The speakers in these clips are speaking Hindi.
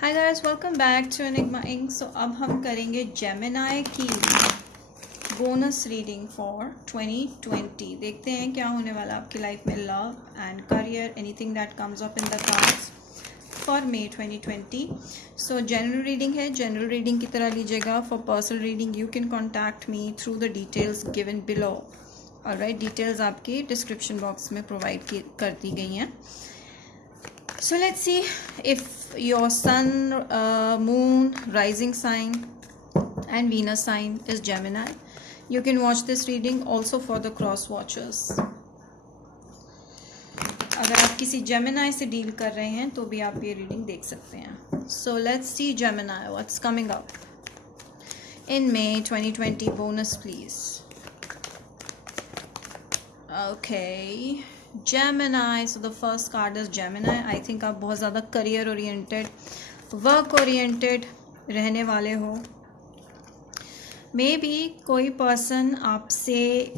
Hi guys, welcome back to Enigma Inc. So अब हम करेंगे जेमिनाई की बोनस रीडिंग फॉर 2020। देखते हैं क्या होने वाला आपकी लाइफ में, love and career, anything that comes up in the cards for may 2020। So general reading है, जनरल रीडिंग की तरह लीजिएगा। For personal reading you can contact me through the details given below. Alright, details आपकी डिस्क्रिप्शन बॉक्स में प्रोवाइड कर दी गई हैं। So let's see if your sun, moon, rising sign and Venus sign is Gemini. You can watch this reading also for the cross watchers. अगर आप किसी Gemini से डील कर रहे हैं तो भी आप ये रीडिंग देख सकते हैं. So let's see Gemini, what's coming up in May 2020. Bonus please. Okay, Gemini. So the first card is Gemini. I think आप बहुत ज़्यादा करियर ओरिएंटेड, वर्क ओरिएंटेड रहने वाले हो. मे बी कोई पर्सन आपसे,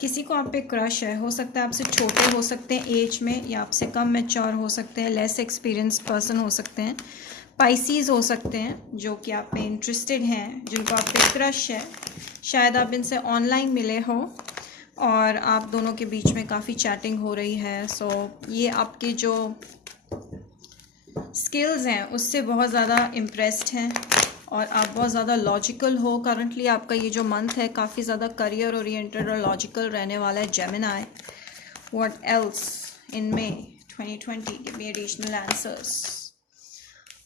किसी को आप पे क्रश है. हो सकता है आपसे छोटे हो सकते हैं एज में, या आपसे कम मैच्योर हो सकते हैं, लेस एक्सपीरियंस पर्सन हो सकते हैं. पाइसीज हो सकते हैं जो कि आप पे इंटरेस्टेड हैं, जिनको आप पे क्रश है. शायद आप इनसे ऑनलाइन मिले हो और आप दोनों के बीच में काफ़ी चैटिंग हो रही है. सो ये आपके जो स्किल्स हैं उससे बहुत ज़्यादा इम्प्रेस्ड हैं और आप बहुत ज़्यादा लॉजिकल हो. करंटली आपका ये जो मंथ है काफ़ी ज़्यादा करियर ओरिएंटेड और लॉजिकल रहने वाला है. Gemini, what else in may 2020? Give me additional answers.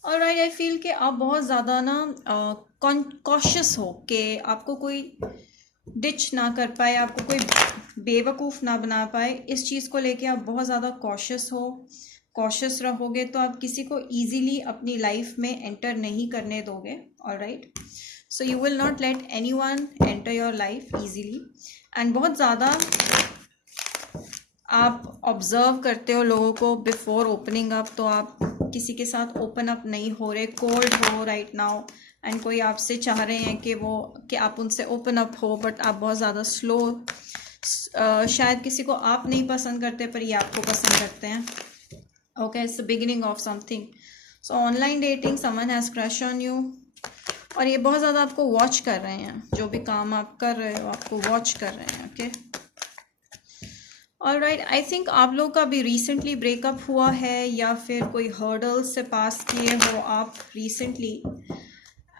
Alright, I feel कि आप बहुत ज़्यादा ना कॉशियस हो कि आपको कोई डिच ना कर पाए, आपको कोई बेवकूफ़ ना बना पाए. इस चीज़ को लेके आप बहुत ज़्यादा कॉशियस हो. कॉशियस रहोगे तो आप किसी को ईजीली अपनी लाइफ में एंटर नहीं करने दोगे. Alright, so you will not let anyone enter your life easily. And बहुत ज़्यादा आप ऑब्जर्व करते हो लोगों को बिफोर ओपनिंग अप, तो आप किसी के साथ ओपन अप नहीं हो रहे, कोल्ड हो राइट नाउ. एंड कोई आपसे चाह रहे हैं कि आप उनसे ओपन अप हो, बट आप बहुत ज़्यादा स्लो. शायद किसी को आप नहीं पसंद करते पर ये आपको पसंद करते हैं. Okay, it's the beginning of something. So online dating, someone has crush on you, और ये बहुत ज़्यादा आपको वॉच कर रहे हैं. जो भी काम आप कर रहे हो आपको वॉच कर रहे हैं. ओके, ऑलराइट, आई थिंक आप लोग का भी रिसेंटली ब्रेकअप हुआ है या फिर कोई हर्डल्स से पास किए हो आप रिसेंटली,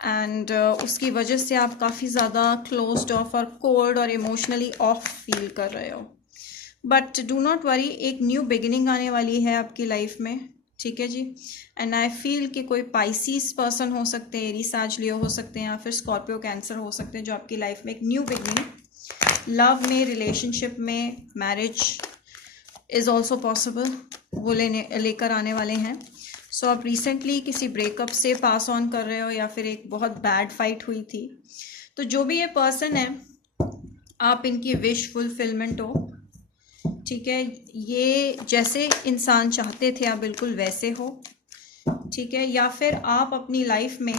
एंड उसकी वजह से आप काफ़ी ज़्यादा क्लोज्ड ऑफ और कोल्ड और इमोशनली ऑफ फील कर रहे हो. बट डू नॉट वरी, एक न्यू बिगिनिंग आने वाली है आपकी लाइफ में. ठीक है जी. एंड आई फील कि कोई पाइसीज पर्सन हो सकते हैं, एरीज साज लियो हो सकते हैं, या फिर स्कॉर्पियो कैंसर हो सकते हैं, जो आपकी लाइफ में एक न्यू बिगिनिंग, लव में, रिलेशनशिप में, मैरिज इज़ ऑल्सो पॉसिबल, वो लेकर आने वाले हैं. सो आप रिसेंटली किसी ब्रेकअप से पास ऑन कर रहे हो या फिर एक बहुत बैड फाइट हुई थी. तो जो भी ये पर्सन है, आप इनकी विश फुलफिलमेंट हो. ठीक है, ये जैसे इंसान चाहते थे आप बिल्कुल वैसे हो. ठीक है, या फिर आप अपनी लाइफ में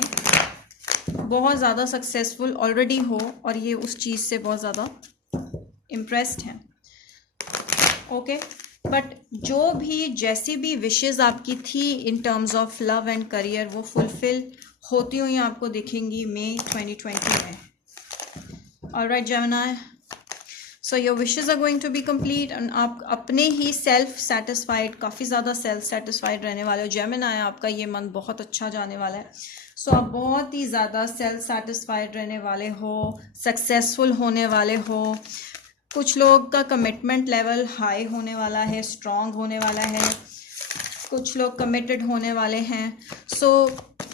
बहुत ज़्यादा सक्सेसफुल ऑलरेडी हो और ये उस चीज़ से बहुत ज़्यादा इम्प्रेस्ड हैं. ओके, बट जो भी जैसी भी विशेस आपकी थी in terms of love and career, वो फुलफिल होती हुई आपको दिखेंगी मई 2020 में. Alright Gemini, so your wishes are going to be complete and आप अपने ही सेल्फ सेटिस्फाइड, काफ़ी ज़्यादा सेल्फ सेटिस्फाइड रहने वाले हो. जेमिनी, आपका ये मन बहुत अच्छा जाने वाला है. सो आप बहुत ही ज़्यादा सेल्फ सेटिस्फाइड रहने वाले हो, सक्सेसफुल होने वाले हो. कुछ लोग का कमिटमेंट लेवल हाई होने वाला है, स्ट्रॉन्ग होने वाला है. कुछ लोग कमिटेड होने वाले हैं. सो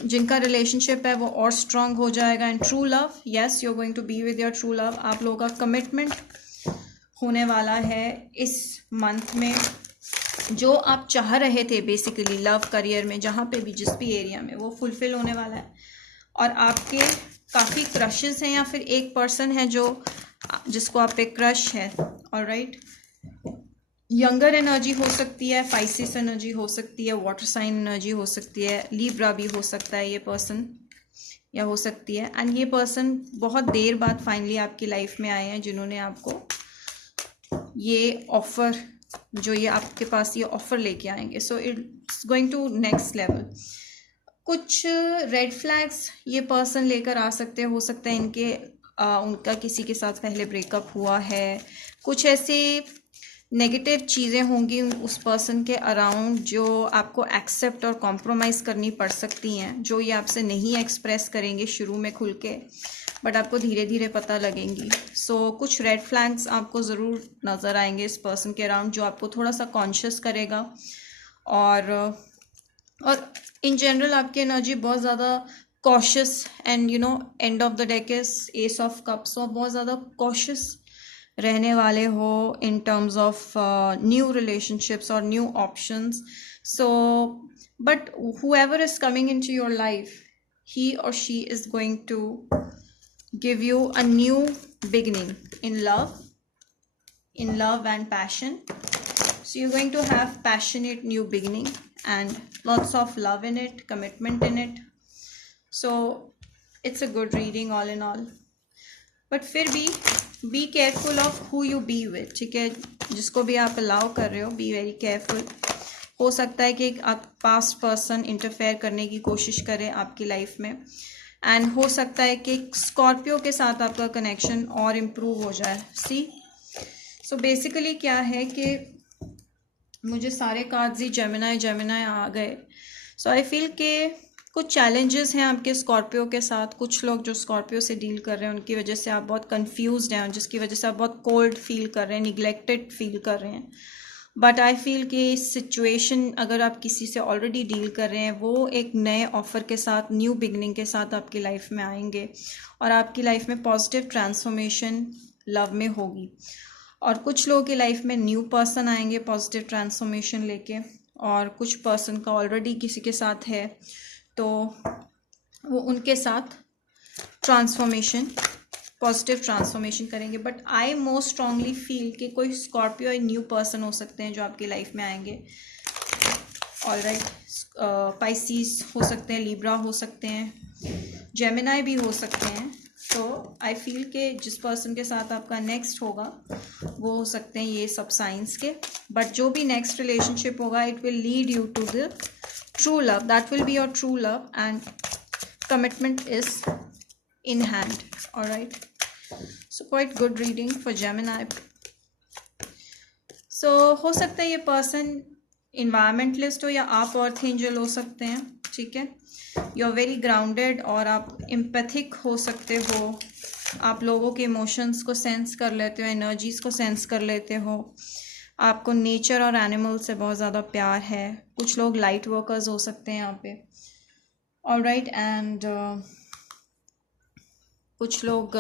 जिनका रिलेशनशिप है वो और स्ट्रॉन्ग हो जाएगा. And true love, yes, you are going to be with your true love. आप लोगों का कमिटमेंट होने वाला है इस मंथ में. जो आप चाह रहे थे बेसिकली लव करियर में, जहाँ पे भी, जिस भी एरिया में, वो फुलफिल होने वाला है. और आपके काफ़ी क्रशेस हैं या फिर एक पर्सन है जिसको आप पे क्रश है. ऑलराइट, यंगर एनर्जी हो सकती है, पाइसेस एनर्जी हो सकती है, वाटर साइन एनर्जी हो सकती है, लिब्रा भी हो सकता है ये पर्सन, या हो सकती है. एंड ये पर्सन बहुत देर बाद फाइनली आपकी लाइफ में आए हैं, जिन्होंने आपको ये ऑफ़र, जो ये आपके पास ये ऑफ़र लेके आएंगे. So it's going to next level. कुछ रेड फ्लैग्स ये पर्सन लेकर आ सकते हैं, हो सकता है इनके उनका किसी के साथ पहले ब्रेकअप हुआ है, कुछ ऐसे नेगेटिव चीज़ें होंगी उस पर्सन के अराउंड जो आपको एक्सेप्ट और कॉम्प्रोमाइज़ करनी पड़ सकती हैं, जो ये आपसे नहीं एक्सप्रेस करेंगे शुरू में खुल के, बट आपको धीरे धीरे पता लगेंगी। कुछ रेड फ्लैग्स आपको ज़रूर नज़र आएंगे इस पर्सन के अराउंड, जो आपको थोड़ा सा कॉन्शियस करेगा। और इन जनरल आपकी एनर्जी बहुत ज़्यादा cautious and end of the deck is ace of cups, और बहुत ज़्यादा कॉशियस रहने वाले हो in terms of new relationships और new options. But whoever is coming into your life, he or she is going to give you a new beginning in love and passion. So you're going to have passionate new beginning and lots of love in it, commitment in it. So it's a good reading all in all. But फिर भी be careful of who you B with, ठीक है, जिसको भी आप अलाउ कर रहे हो, बी वेरी केयरफुल। हो सकता है कि एक पास्ट पर्सन इंटरफेयर करने की कोशिश करे आपकी लाइफ में, एंड हो सकता है कि स्कॉर्पियो के साथ आपका कनेक्शन और इम्प्रूव हो जाए। सो बेसिकली क्या है कि मुझे सारे कार्ड्स ही जेमिनाई आ गए। सो आई फील के कुछ चैलेंजेस हैं आपके स्कॉर्पियो के साथ। कुछ लोग जो स्कॉर्पियो से डील कर रहे हैं उनकी वजह से आप बहुत कंफ्यूज्ड हैं, जिसकी वजह से आप बहुत कोल्ड फील कर रहे हैं, निगलेक्टेड फील कर रहे हैं। बट आई फील कि सिचुएशन, अगर आप किसी से ऑलरेडी डील कर रहे हैं, वो एक नए ऑफर के साथ, न्यू बिगनिंग के साथ आपकी लाइफ में आएंगे, और आपकी लाइफ में पॉजिटिव ट्रांसफॉर्मेशन लव में होगी। और कुछ लोगों की लाइफ में न्यू पर्सन आएंगे पॉजिटिव ट्रांसफॉर्मेशन लेके, और कुछ पर्सन का ऑलरेडी किसी के साथ है तो वो उनके साथ ट्रांसफॉर्मेशन, पॉजिटिव ट्रांसफॉर्मेशन करेंगे। But I most strongly feel कि कोई स्कॉर्पियो या न्यू पर्सन हो सकते हैं जो आपकी लाइफ में आएंगे। ऑलराइट, पाइसिस हो सकते हैं, लिब्रा हो सकते हैं, जेमिनाई भी हो सकते हैं। तो आई फील कि जिस पर्सन के साथ आपका नेक्स्ट होगा वो हो सकते हैं ये सब साइंस के, बट जो भी नेक्स्ट रिलेशनशिप होगा, it will lead you to the true love. That will be your true love, and commitment is in hand. All right, so quite good reading for Gemini. So हो सकता है ये पर्सन इन्वायरमेंटलिस्ट हो या आप अर्थ एंजल हो सकते हैं, ठीक है। यू आर वेरी ग्राउंडेड और आप एम्पैथिक हो सकते हो, आप लोगों के इमोशंस को सेंस कर लेते हो, एनर्जीज को सेंस कर लेते हो, आपको नेचर और एनिमल से बहुत ज़्यादा प्यार है। कुछ लोग लाइट वर्कर्स हो सकते हैं यहाँ पे, ऑलराइट, एंड कुछ लोग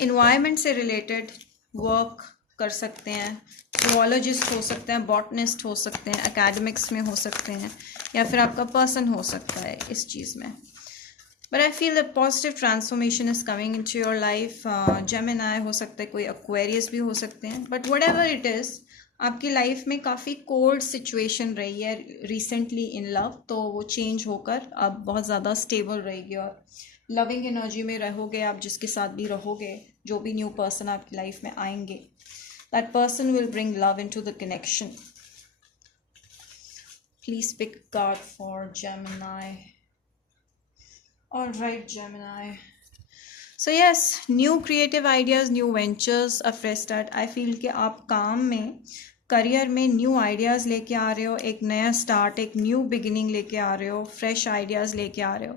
इन्वायरमेंट से रिलेटेड वर्क कर सकते हैं, जूलॉजिस्ट हो सकते हैं, बॉटनिस्ट हो सकते हैं, एकेडमिक्स में हो सकते हैं, या फिर आपका पर्सन हो सकता है इस चीज़ में। But I feel that positive transformation is coming into your life. Gemini हो सकता है, कोई Aquarius भी हो सकते हैं, but whatever it is, आपकी लाइफ में काफ़ी कोल्ड सिचुएशन रही है रिसेंटली इन लव, तो वो चेंज होकर अब बहुत ज़्यादा स्टेबल रहेगी और लविंग एनर्जी में रहोगे आप। जिसके साथ भी रहोगे, जो भी न्यू पर्सन आपकी लाइफ में आएंगे, that person will bring love into the connection. Please pick a card for Gemini. All right, Gemini. So yes, new creative ideas, new ventures, a fresh start. I feel कि आप काम में, करियर में न्यू आइडियाज़ लेके आ रहे हो, एक नया स्टार्ट, एक न्यू बिगिनिंग लेके आ रहे हो, फ्रेश आइडियाज़ लेके आ रहे हो।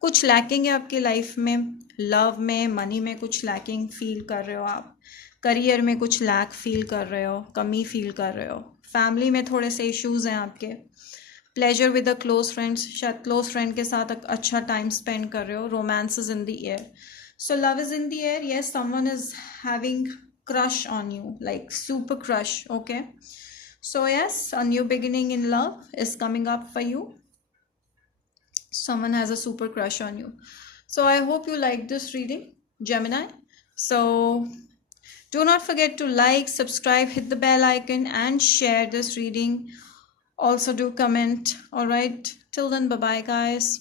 कुछ लैकिंग है आपकी लाइफ में, लव में, मनी में कुछ लैकिंग फील कर रहे हो आप, करियर में कुछ लैक फील कर रहे हो, कमी फील कर रहे हो, फैमिली में थोड़े से इश्यूज़ हैं आपके, pleasure with a close friends, शायद क्लोज फ्रेंड के साथ अच्छा टाइम स्पेंड कर रहे हो, romance is in the air, so love is in the air, yes, someone is having crush on you, like super crush, okay? So yes, a new beginning in love is coming up for you. Someone has a super crush on you. So I hope you like this reading, Gemini. So do not forget to like, subscribe, hit the bell icon and share this reading. Also do comment. All right, till then, bye bye guys.